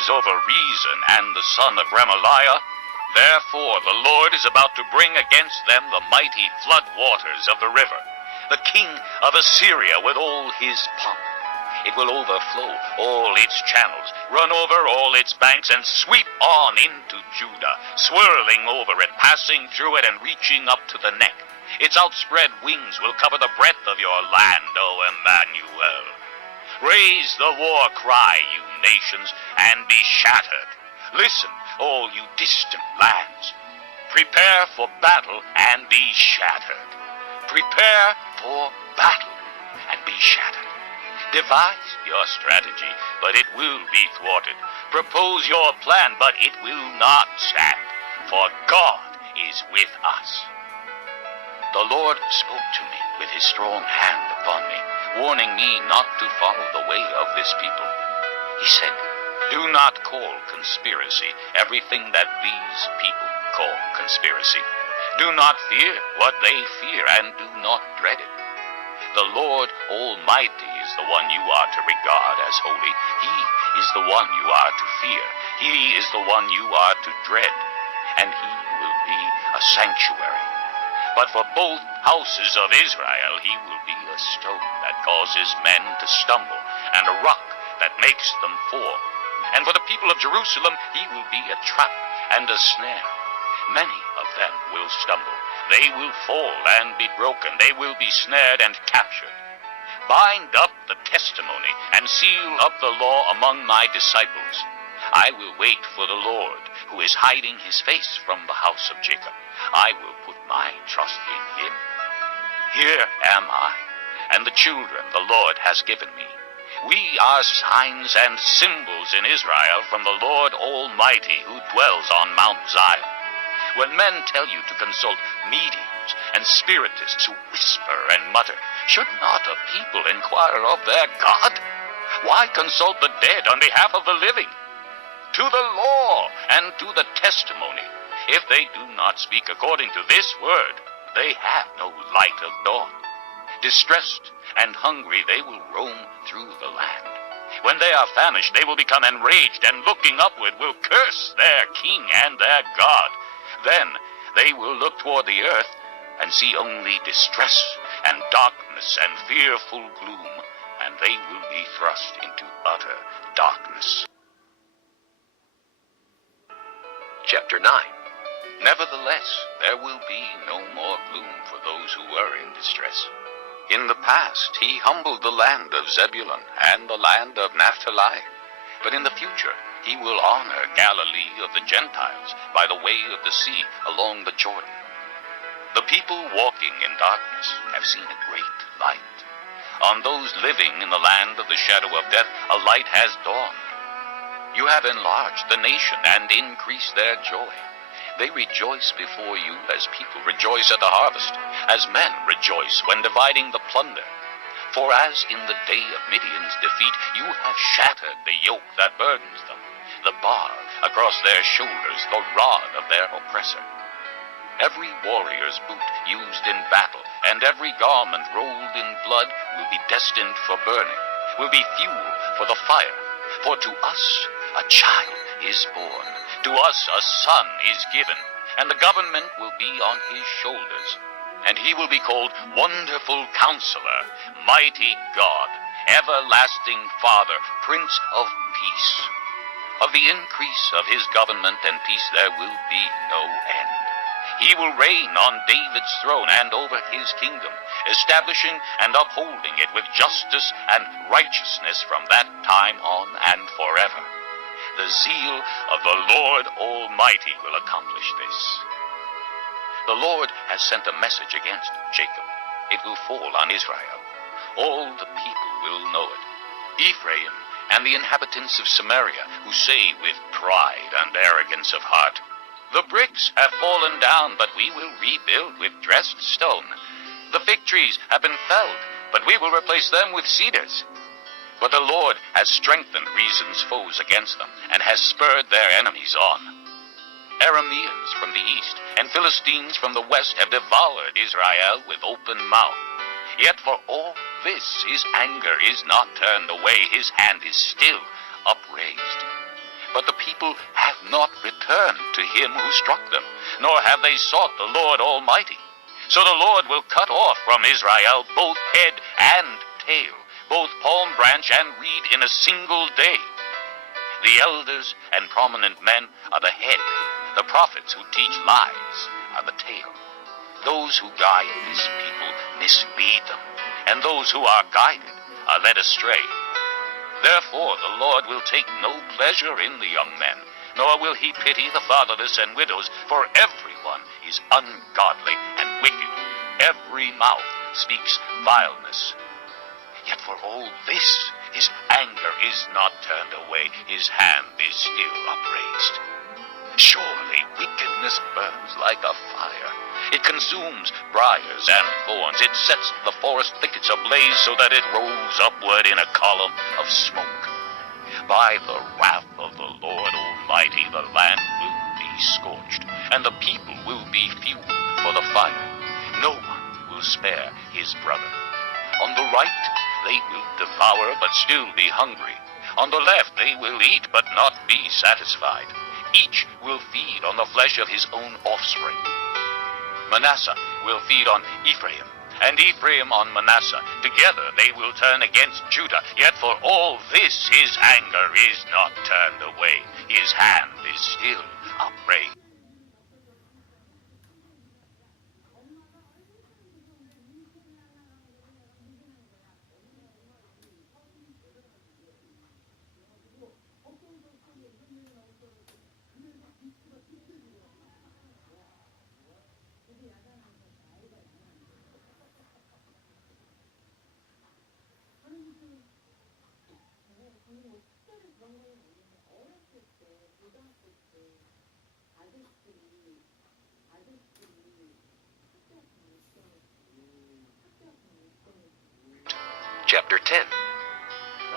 princes over Rezin and the son of Remaliah. Therefore the Lord is about to bring against them the mighty flood waters of the river, the king of Assyria with all his pomp. It will overflow all its channels, run over all its banks, and sweep on into Judah, swirling over it, passing through it, and reaching up to the neck. Its outspread wings will cover the breadth of your land, O Emmanuel. Raise the war cry, you nations, and be shattered. Listen, all you distant lands. Prepare for battle and be shattered. Prepare for battle and be shattered. Devise your strategy, but it will be thwarted. Propose your plan, but it will not stand, for God is with us. The Lord spoke to me with his strong hand upon me, warning me not to follow the way of this people. He said, "Do not call conspiracy everything that these people call conspiracy. Do not fear what they fear, and do not dread it. The Lord Almighty is the one you are to regard as holy. He is the one you are to fear. He is the one you are to dread, and he will be a sanctuary. But for both houses of Israel he will be a stone that causes men to stumble, and a rock that makes them fall. And for the people of Jerusalem he will be a trap and a snare. Many of them will stumble. They will fall and be broken. They will be snared and captured. Bind up the testimony and seal up the law among my disciples. I will wait for the Lord, who is hiding his face from the house of Jacob. I will put my trust in him. Here am I, and the children the Lord has given me. We are signs and symbols in Israel from the Lord Almighty, who dwells on Mount Zion. When men tell you to consult mediums and spiritists who whisper and mutter, should not a people inquire of their God? Why consult the dead on behalf of the living? To the law and to the testimony. If they do not speak according to this word, they have no light of dawn. Distressed and hungry, they will roam through the land. When they are famished, they will become enraged, and looking upward will curse their king and their God. Then they will look toward the earth and see only distress and darkness and fearful gloom, and they will be thrust into utter darkness. Chapter 9. Nevertheless, there will be no more gloom for those who were in distress. In the past, he humbled the land of Zebulun and the land of Naphtali, but in the future, he will honor Galilee of the Gentiles by the way of the sea along the Jordan. The people walking in darkness have seen a great light. On those living in the land of the shadow of death, a light has dawned. You have enlarged the nation and increased their joy. They rejoice before you as people rejoice at the harvest, as men rejoice when dividing the plunder. For as in the day of Midian's defeat, you have shattered the yoke that burdens them, the bar across their shoulders, the rod of their oppressor. Every warrior's boot used in battle, and every garment rolled in blood will be destined for burning, will be fuel for the fire. For to us a child is born, to us a son is given, and the government will be on his shoulders. And he will be called Wonderful Counselor, Mighty God, Everlasting Father, Prince of Peace. Of the increase of his government and peace there will be no end. He will reign on David's throne and over his kingdom, establishing and upholding it with justice and righteousness from that time on and forever. The zeal of the Lord Almighty will accomplish this. The Lord has sent a message against Jacob. It will fall on Israel. All the people will know it. Ephraim and the inhabitants of Samaria, who say with pride and arrogance of heart, "The bricks have fallen down, but we will rebuild with dressed stone. The fig trees have been felled, but we will replace them with cedars." But the Lord has strengthened Rezin's foes against them, and has spurred their enemies on. Arameans from the east and Philistines from the west have devoured Israel with open mouth. Yet for all this his anger is not turned away, his hand is still upraised. But the people have not returned to him who struck them, nor have they sought the Lord Almighty. So the Lord will cut off from Israel both head and tail, both palm branch and reed in a single day. The elders and prominent men are the head. The prophets who teach lies are the tail. Those who guide this people mislead them, and those who are guided are led astray. Therefore the Lord will take no pleasure in the young men, nor will he pity the fatherless and widows, for everyone is ungodly and wicked. Every mouth speaks vileness. Yet for all this, his anger is not turned away, his hand is still upraised. Surely wickedness burns like a fire. It consumes briars and thorns. It sets the forest thickets ablaze so that it rolls upward in a column of smoke. By the wrath of the Lord Almighty, the land will be scorched, and the people will be fueled for the fire. No one will spare his brother. On the right they will devour but still be hungry. On the left they will eat but not be satisfied. Each will feed on the flesh of his own offspring. Manasseh will feed on Ephraim, and Ephraim on Manasseh. Together they will turn against Judah. Yet for all this his anger is not turned away. His hand is still upraised. Chapter 10.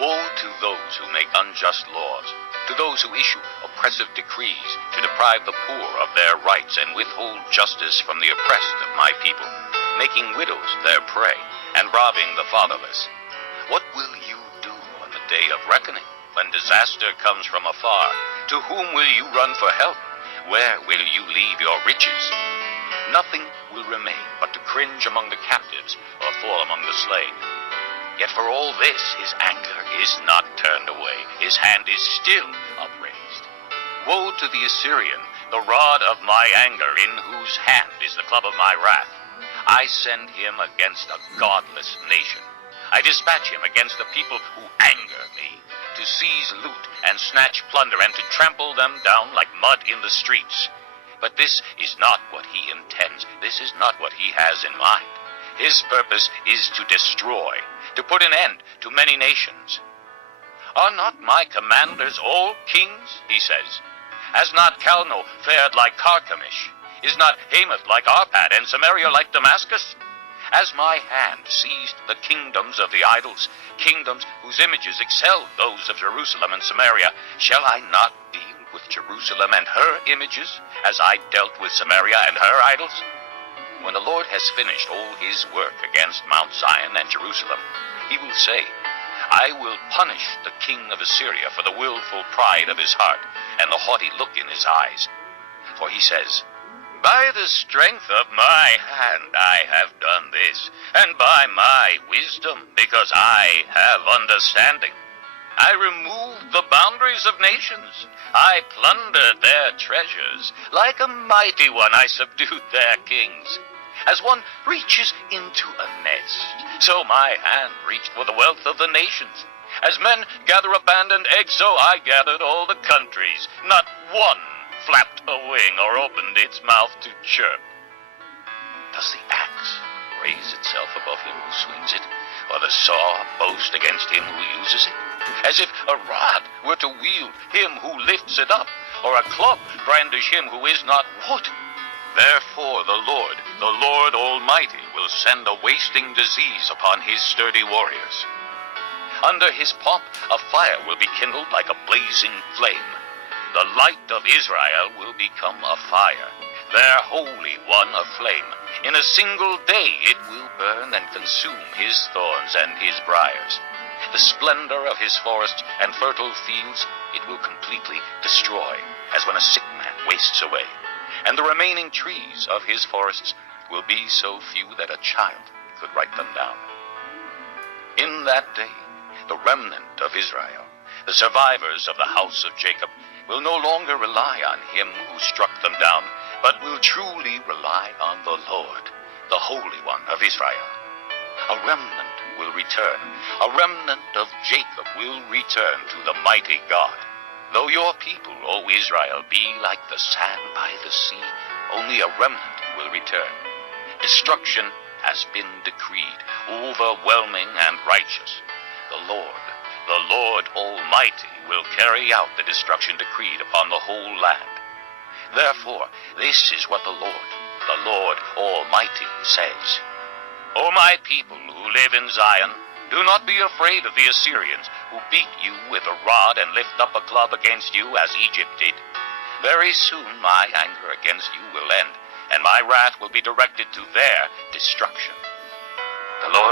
Woe to those who make unjust laws, to those who issue oppressive decrees to deprive the poor of their rights and withhold justice from the oppressed of my people, making widows their prey and robbing the fatherless. What will you do on the day of reckoning, when disaster comes from afar? To whom will you run for help? Where will you leave your riches? Nothing will remain but to cringe among the captives or fall among the slain. Yet for all this his anger is not turned away. His hand is still upraised. Woe to the Assyrian, the rod of my anger, in whose hand is the club of my wrath. I send him against a godless nation. I dispatch him against the people who anger me, to seize loot and snatch plunder and to trample them down like mud in the streets. But this is not what he intends. This is not what he has in mind. His purpose is to destroy, to put an end to many nations. Are not my commanders all kings, he says? Has not Calno fared like Carchemish? Is not Hamath like Arpad, and Samaria like Damascus? Has my hand seized the kingdoms of the idols, kingdoms whose images excelled those of Jerusalem and Samaria? Shall I not deal with Jerusalem and her images, as I dealt with Samaria and her idols? When the Lord has finished all his work against Mount Zion and Jerusalem, he will say, I will punish the king of Assyria for the willful pride of his heart and the haughty look in his eyes. For he says, by the strength of my hand I have done this, and by my wisdom, because I have understanding. I removed the boundaries of nations. I plundered their treasures. Like a mighty one I subdued their kings. As one reaches into a nest, so my hand reached for the wealth of the nations. As men gather abandoned eggs, so I gathered all the countries. Not one flapped a wing or opened its mouth to chirp. Does the axe raise itself above him who swings it, or the saw boast against him who uses it? As if a rod were to wield him who lifts it up, or a club brandish him who is not wood. Therefore the Lord Almighty, will send a wasting disease upon his sturdy warriors. Under his pomp a fire will be kindled like a blazing flame. The light of Israel will become a fire, their Holy One a flame. In a single day it will burn and consume his thorns and his briars. The splendor of his forests and fertile fields it will completely destroy, as when a sick man wastes away. And the remaining trees of his forests will be so few that a child could write them down. In that day, the remnant of Israel, the survivors of the house of Jacob, will no longer rely on him who struck them down, but will truly rely on the Lord, the Holy One of Israel. A remnant will return. A remnant of Jacob will return to the mighty God. Though your people, O Israel, be like the sand by the sea, only a remnant will return. Destruction has been decreed, overwhelming and righteous. The Lord Almighty, will carry out the destruction decreed upon the whole land. Therefore, this is what the Lord Almighty says. O my people who live in Zion, do not be afraid of the Assyrians, who beat you with a rod and lift up a club against you as Egypt did. Very soon my anger against you will end, and my wrath will be directed to their destruction. The Lord